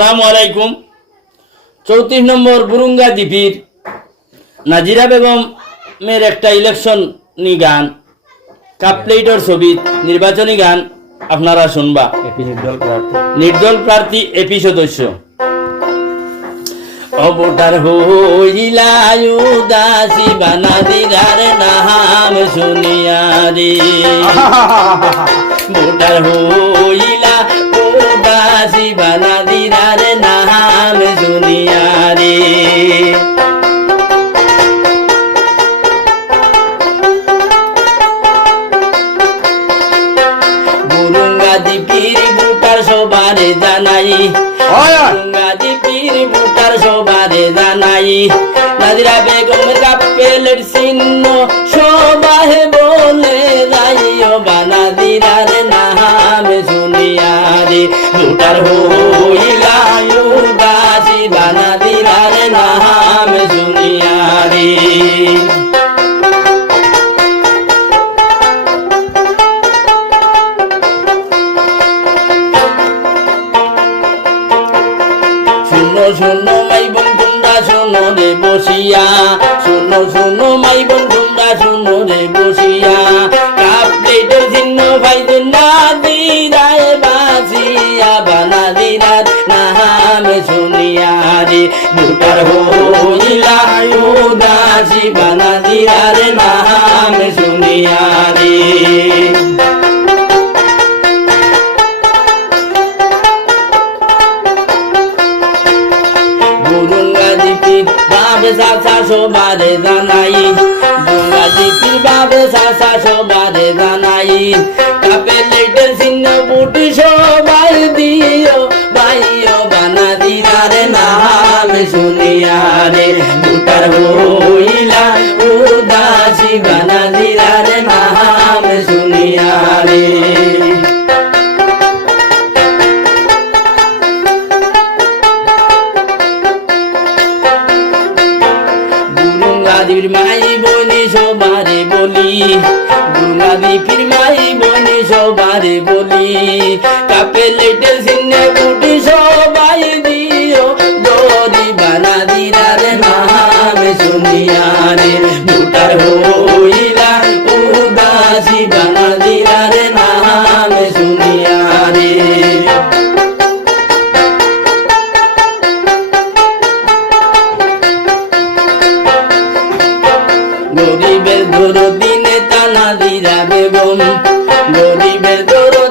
আসসালামু আলাইকুম। 34 নম্বর বুরুঙ্গা দ্বীপের নাজিরা বেগমের একটা ইলেকশনী গান কাপ প্লেটের ছবি নির্বাচনী গান আপনারা শুনবা। নির্দল প্রার্থী এপি সদস্য অবতার হইলা উদাসী বানাদিরার নাম শুনিয়া রে ভোটার হইলা উদাসী বানাদিরার নাম শুনিয়া রে বুরুঙ্গা দ্বীপের ভোটার সবারে জানাই বুরুঙ্গা দ্বীপের ভোটার সবারে জানাই নাজিরা বেগমের কাপেলের চিহ্ন সবাহে বলে যাইও বানাদিরার নাম শুনিয়া রে ভোটার হইলা উদাসী বানাদিরার নাম শুনিয়া রে শোনো শোনো মাই বোন তোমরা শোনো রে বসিয়া শোনো শোনো মাই বোন তোমরা শোনো রে বসিয়া কাপ প্লেটের চিহ্ন ভাইতে না দিরায় বাসিয়া বানাদিরার নাম শুনিয়া রে ভোটার হইলা উদাসী বানাদিরার নাম শুনিয়া রে বুরুঙ্গা দ্বীপের বাবে চাচা সবারে জানাই বুরুঙ্গা দ্বীপের বাবে চাচা সবারে জানাই কাপেলেটের চিহ্ন বুটি সবাই দিও ভাইও বানাদিরার নাম শুনিয়া রে ভোটার হইলা উদাসী বানাদিরার নাম শুনিয়া রে বুরুঙ্গাদির মাই বনি সবারে বলি বুরুঙ্গাদির মাই বনি সবারে বলি কাপেলেটের চিহ্নে বুটি সবাই দিও গরি বানাদিরার নাম শুনিয়া রে ভোটার হইলা উদাসী বানাদিরার নাম শুনিয়া রে গরিবের দরদি নেতা নাজিরা বেগম গরিবের দরদি